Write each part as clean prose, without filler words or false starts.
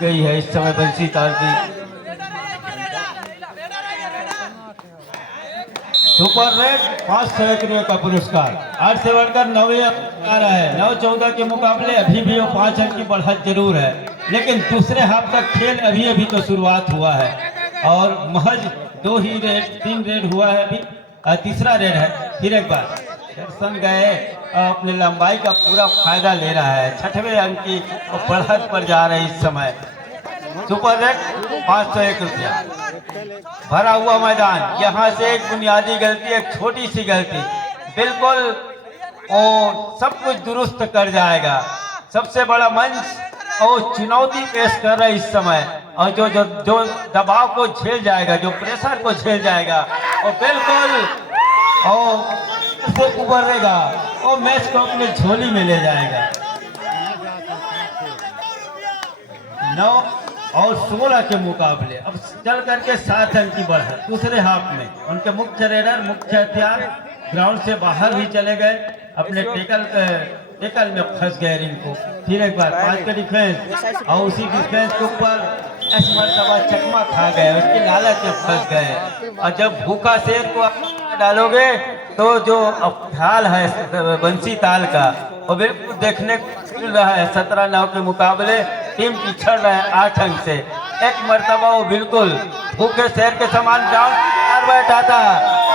गई है इस समय बंसी ताल की। सुपर रेड 501 रुपये का पुरस्कार 8 से बढ़कर 9 आ रहा है। 9-14 के मुकाबले अभी भी वो 5 अंक की बढ़त जरूर है, लेकिन दूसरे हाफ तक खेल अभी तो शुरुआत हुआ है और महज 2 ही रेड 3 रेड हुआ है अभी। तीसरा रेड है। फिर एक बार दर्शन गए अपने लंबाई का पूरा फायदा ले रहा है। 6वें अंक की बढ़त पर जा रहे इस समय। सुपर रेड 501 रुपया। भरा हुआ मैदान, यहाँ से एक बुनियादी गलती, एक छोटी सी गलती बिल्कुल और सब कुछ दुरुस्त कर जाएगा। सबसे बड़ा मंच और चुनौती पेश कर रहा है इस समय, और जो दबाव को झेल जाएगा, जो प्रेशर को झेल जाएगा, और बिल्कुल और से उभरेगा और मैच को अपने झोली में ले जाएगा। 9 और 16 के मुकाबले अब चल करके 7 अंक की बढ़त दूसरे हाफ में। उनके मुख्य रेडर, मुख्य हथियार ग्राउंड से बाहर भी चले गए, अपने टेकल में फंस गए रिंग को। फिर एक बार 5 का डिफेंस और उसी डिफेंस के ऊपर इस मरतबा चकमा खा गए, उसकी लालच में फंस गए। और जब भूखा शेर को डालोगे तो जो ख्याल है बंसी ताल का वो बिल्कुल देखने को मिल रहा है। 17-9 के मुकाबले टीम पिछड़ रहा है 8 अंक से। एक मरतबा वो बिल्कुल भूखे शेर के समान ग्राउंड बैठा था,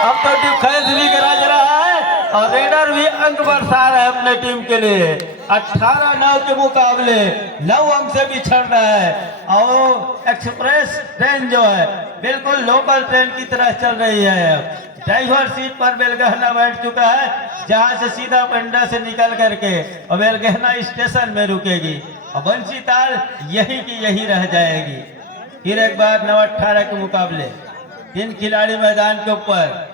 अब तो डिफेंस भी गरज रहा है और रेडर भी अंक बरसा रहा है अपने टीम के लिए। 18-9 के मुकाबले 9 अंक से बिछड़ रहा है और एक्सप्रेस ट्रेन जो है बिल्कुल लोकल ट्रेन की तरह चल रही है। ड्राइवर सीट पर बेलगहना बैठ चुका है, जहां से सीधा पंडा से निकल करके और बेलगहना स्टेशन में रुकेगी और बंसी ताल यही की यही रह जाएगी। फिर एक बार 9-18 के मुकाबले 3 खिलाड़ी मैदान के ऊपर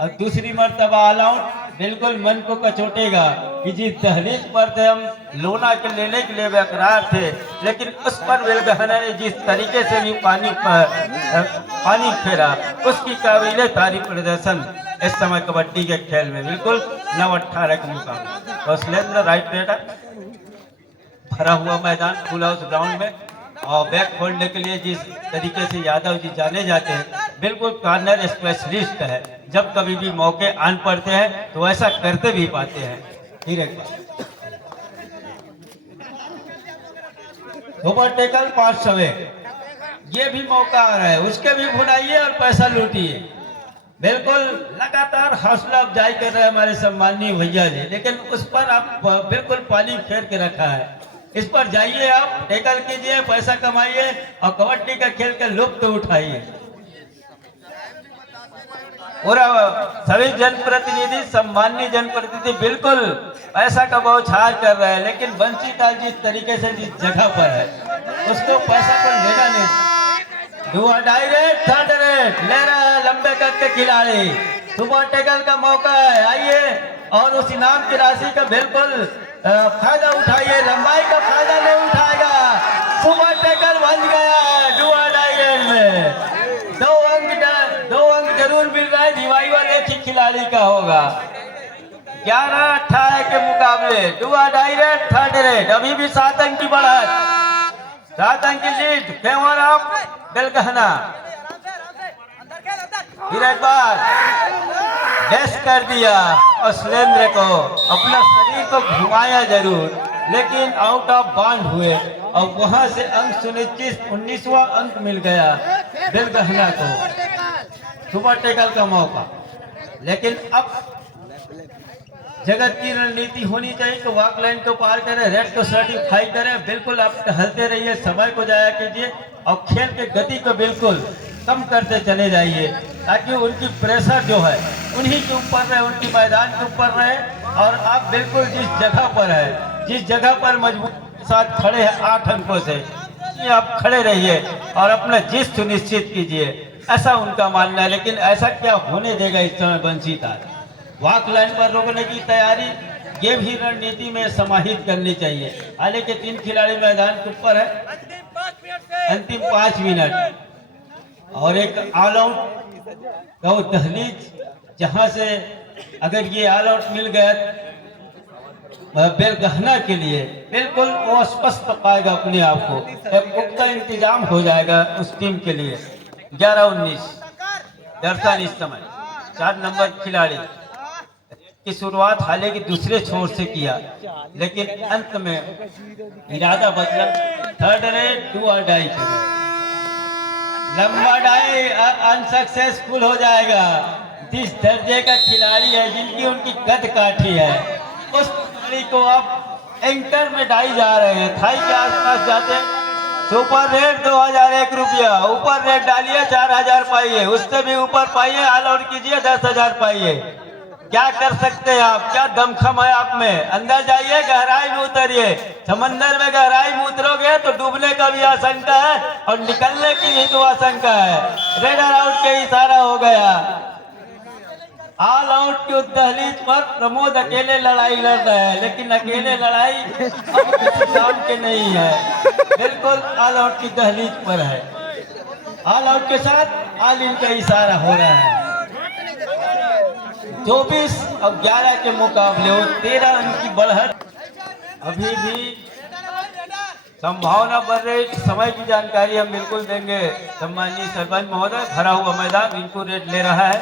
और दूसरी मर्तबा ऑल आउट। बिल्कुल मन को कचोटेगा कि जिस दहलीज पर थे हम लोना के लेने के लिए बेकरार थे, लेकिन उस पर बेलगहना ने जिस तरीके से भी पानी फेरा, उसकी काबिले तारीफ प्रदर्शन इस समय कबड्डी के खेल में। बिल्कुल 9-18 के मुकाबले तो शैलेंद्र राइट रेडर, भरा हुआ मैदान फुल हाउस ग्राउंड में, और बैक खोलने के लिए जिस तरीके से यादव जी जाने जाते हैं, बिल्कुल कॉर्नर स्पेशलिस्ट है। जब कभी भी मौके आन पड़ते हैं तो ऐसा करते भी पाते हैं। फिर एक बार ओवर टेकल 500, ये भी मौका आ रहा है, उसके भी भुनाइए और पैसा लूटिए। बिल्कुल लगातार हौसला अफजाई कर रहे हैं हमारे सम्माननीय भैया जी, लेकिन उस पर आप बिल्कुल पानी फेर के रखा है। इस पर जाइए, आप टेकल कीजिए, पैसा कमाइए और कबड्डी का खेल का लुत्फ उठाइए। पूरा सभी जनप्रतिनिधि, सम्माननीय जनप्रतिनिधि बिल्कुल पैसा का बौछार कर रहे हैं, लेकिन बंसी ताल जिस तरीके से जिस जगह पर है उसको पैसा को लेना नहीं। दुआ डायरेक्ट थर्ड रेट ले रहा है लंबे कद के खिलाड़ी। सुपर टेकल का मौका है, आइए और उस इनाम की राशि का बिल्कुल फायदा उठाइए। लंबाई का फायदा नहीं उठाएगा, सुपर टेकल बन गया है दुआ डायरेक्ट में। 2 अंक जरूर मिल रहा है, रिवाइवल एक ही खिलाड़ी का होगा। 11-18 के मुकाबले दुआ डायरेक्ट थर्ड रेट, अभी भी 7 अंक की बढ़त, 7 अंक की लीड फेवर ऑफ बेलगहना। फिर एक बार डैश कर दिया और शैलेंद्र को अपना शरीर को घुमाया जरूर, लेकिन आउट ऑफ बाउंड हुए और वहां से अंक सुनिश्चित 19वां अंक मिल गया बेलगहना को। सुपर टेकल का मौका, लेकिन अब जगत की रणनीति होनी चाहिए कि वॉक लाइन को पार करें, रेड को सर्टिफाई करें। बिल्कुल आप टहलते रहिए, समय को जाया कीजिए और खेल के गति को बिल्कुल कम करते चले जाइए, ताकि उनकी प्रेशर जो है उन्हीं के ऊपर रहे, उनकी मैदान के ऊपर रहे। और आप बिल्कुल जिस जगह पर है, जिस जगह पर मजबूत साथ खड़े हैं 8 अंकों से, आप खड़े रहिए और अपना जीत सुनिश्चित कीजिए, ऐसा उनका मानना है। लेकिन ऐसा क्या होने देगा इस समय बंसी ताल। वॉक लाइन पर रोकने की तैयारी ये भी रणनीति में समाहित करनी चाहिए। हालांकि 3 खिलाड़ी मैदान के ऊपर है, अंतिम 5 मिनट और एक ऑल आउट का वो दहलीज, जहां से अगर ये ऑल आउट मिल गया बेलगहना के लिए बिल्कुल वो स्पष्ट पाएगा अपने आप को, एक पुख्ता इंतजाम हो जाएगा उस टीम के लिए। 11-19 दर्शन इस समय 4 नंबर खिलाड़ी की शुरुआत हालांकि दूसरे छोर से किया, लेकिन अंत में इरादा बदला, थर्ड रेड डू और डाई करे, लंबा डाई अनसक्सेसफुल हो जाएगा। जिस दर्जे का खिलाड़ी है, जिनकी उनकी कद काठी है, उस खिलाड़ी को आप एंकर में डाई जा रहे हैं, थाई के आसपास जाते हैं। सुपर रेट 2001 रुपया, ऊपर रेट डालिए 4000 पाइए, उससे भी ऊपर पाइए, ऑल आउट कीजिए 10,000 पाइए। क्या कर सकते हैं आप, क्या दमखम है आप में? अंदर जाइए, गहराई में उतरिए। समंदर में गहराई में उतरोगे तो डूबने का भी आशंका है और निकलने की भी तो आशंका है। रेडर आउट के इशारा हो गया। ऑल आउट की दहलीज पर प्रमोद अकेले लड़ाई लड़ रहे हैं, लेकिन अकेले लड़ाई अब किसी काम के नहीं है, बिल्कुल ऑल आउट की दहलीज पर है। ऑल आउट के साथ ऑल इन का इशारा हो रहा है। 24 और 11 के मुकाबले वो 13 रन की बढ़त अभी भी संभावना बढ़ रही। समय की जानकारी हम बिल्कुल देंगे। सम्माननीय सरपंच महोदय, भरा हुआ मैदान, रिंकू रेड ले रहा है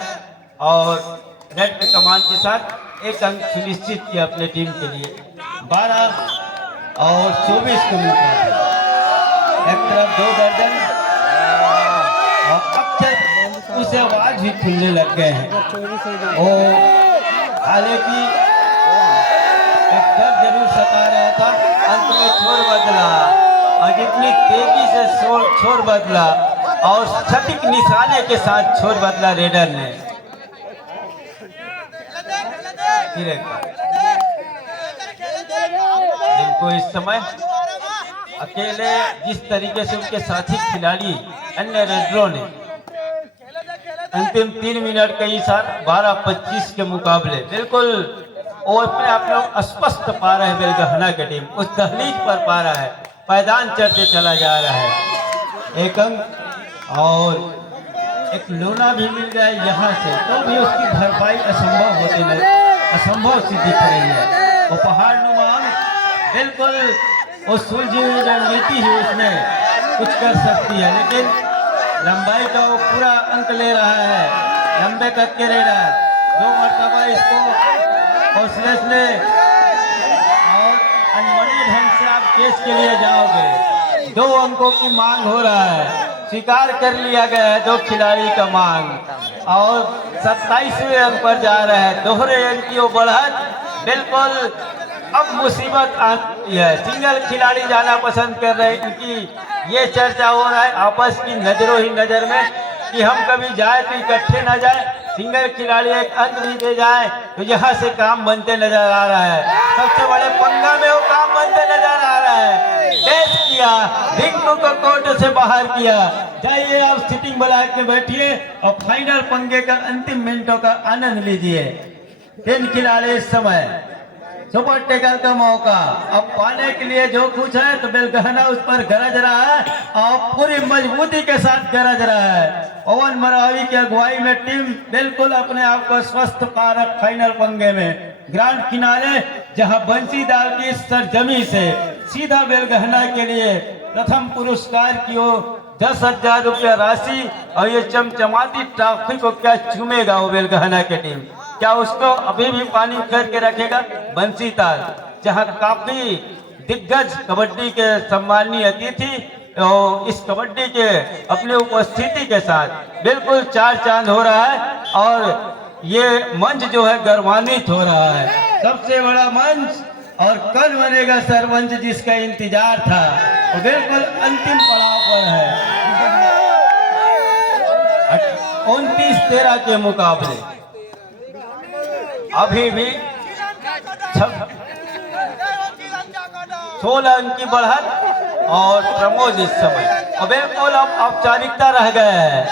और रेड के कमान के साथ 1 अंक सुनिश्चित किया अपने टीम के लिए। 12 और 24 के मुकाबले एक तरफ 2 दर्जन और अब उसे आवाज भी खुलने लग गए हैं। और हालांकि एक डर जरूर सता रहा था, अंत में छोर बदला और जितनी तेजी से छोर बदला और सटीक निशाने के साथ छोर बदला रेडर ने। जिनको इस समय अकेले जिस तरीके से उनके साथी खिलाड़ी अन्य रेडरों ने अंतिम 3 मिनट के इशारा 12-25 के मुकाबले बिल्कुल और अपने आप लोग स्पष्ट पा रहे हैं। बेलगहना की टीम उस दहलीज पर पा रहा है, पायदान चढ़ते चला जा रहा है। 1 अंक और एक लोना भी मिल जाए यहाँ से तो भी उसकी भरपाई असंभव सी दिख रही है। वो पहाड़ नुमा बिल्कुल वो सुलझी हुई रणनीति ही उसमें कुछ कर सकती है, लेकिन लंबाई का वो पूरा अंक ले रहा है। लंबे कद के रेडर 2 मरतबा इसको हौसले से और अनमने ढंग से आप केस के लिए जाओगे। 2 अंकों की मांग हो रहा है, स्वीकार कर लिया गया है 2 खिलाड़ी का मांग और 27वें अंक पर जा रहे हैं। दोहरे अंक की वो बढ़त बिल्कुल अब मुसीबत आती है। सिंगल खिलाड़ी जाना पसंद कर रहे हैं, इनकी ये चर्चा हो रहा है आपस की नजरों ही नजर में कि हम कभी जाए तो इकट्ठे ना जाए, सिंगल खिलाड़ी एक अंक भी दे जाए तो यहाँ से काम बनते नजर आ रहा है। सबसे बड़े पंगा में वो काम बनते नजर आ रहा है। बेस किया, रिंकू को कोर्ट से बाहर किया। जाइए आप सिटिंग ब्लॉक में बैठिए और फाइनल पंगे का अंतिम मिनटों का आनंद लीजिए। 3 खिलाड़ी इस समय सुपर टेकर का मौका अब पाने के लिए जो कुछ है तो बेलगहना उस पर गरज रहा है और पूरी मजबूती के साथ गरज रहा है। पवन मरावी की अगुवाई में टीम बिल्कुल अपने आप को स्वस्थ पारक फाइनल पंगे में ग्रांड किनारे, जहां बंसीदार की सरजमी से सीधा बेलगहना के लिए प्रथम पुरस्कार की ओर 10,000 रुपया राशि और ये चमचमाती ट्रॉफी को क्या चूमेगा वो बेलगहना की टीम? क्या उसको अभी भी पानी कर के रखेगा? बंसीताल, जहां काफी दिग्गज कबड्डी के सम्माननीय अतिथि तो इस कबड्डी के अपने उपस्थिति के साथ बिल्कुल 4 चांद हो रहा है और ये मंच जो है गर्वान्वित हो रहा है। सबसे बड़ा मंच और कल बनेगा सरपंच जिसका इंतजार था वो बिल्कुल अंतिम पड़ाव पर है। 29-13 के मुकाबले अभी भी 16 अंक की बढ़त और प्रमोद इस समय और बिल्कुल अब औपचारिकता रह गया है,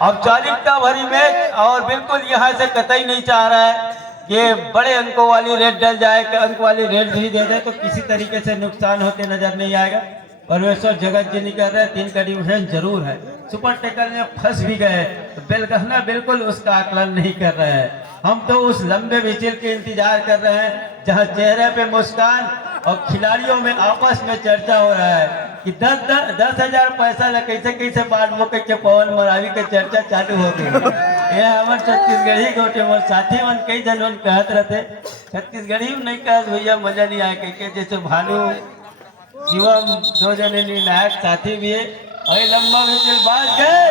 औपचारिकता भरी मैच और बिल्कुल यहाँ से कतई नहीं चाह रहा है कि बड़े अंकों वाली रेड डल जाए, अंक वाली रेड भी दे दे तो किसी तरीके से नुकसान होते नजर नहीं आएगा। परमेश्वर जगत जी नहीं कर रहे, 3 का डिफरेंस जरूर है। सुपर टैकल में फंस भी गए तो बेलगहना बिल्कुल उसका आकलन नहीं कर रहे हैं। हम तो उस लंबे विजिल के इंतजार कर रहे हैं जहां चेहरे पे मुस्कान और खिलाड़ियों में आपस में चर्चा हो रहा है कि 10,000 पैसा ल कैसे कैसे बांटबो के पवन मरावी के चर्चा चालू हो गई। ये हमारे छत्तीसगढ़ी गोटे मोर साथी मन कई जन कहत रहते छत्तीसगढ़ी में नहीं कहत भैया मजा नहीं आए के जैसे भानु शिवम 2 जने निर्णायक साथी भी है। अरे लंबा विजिल बाज गए।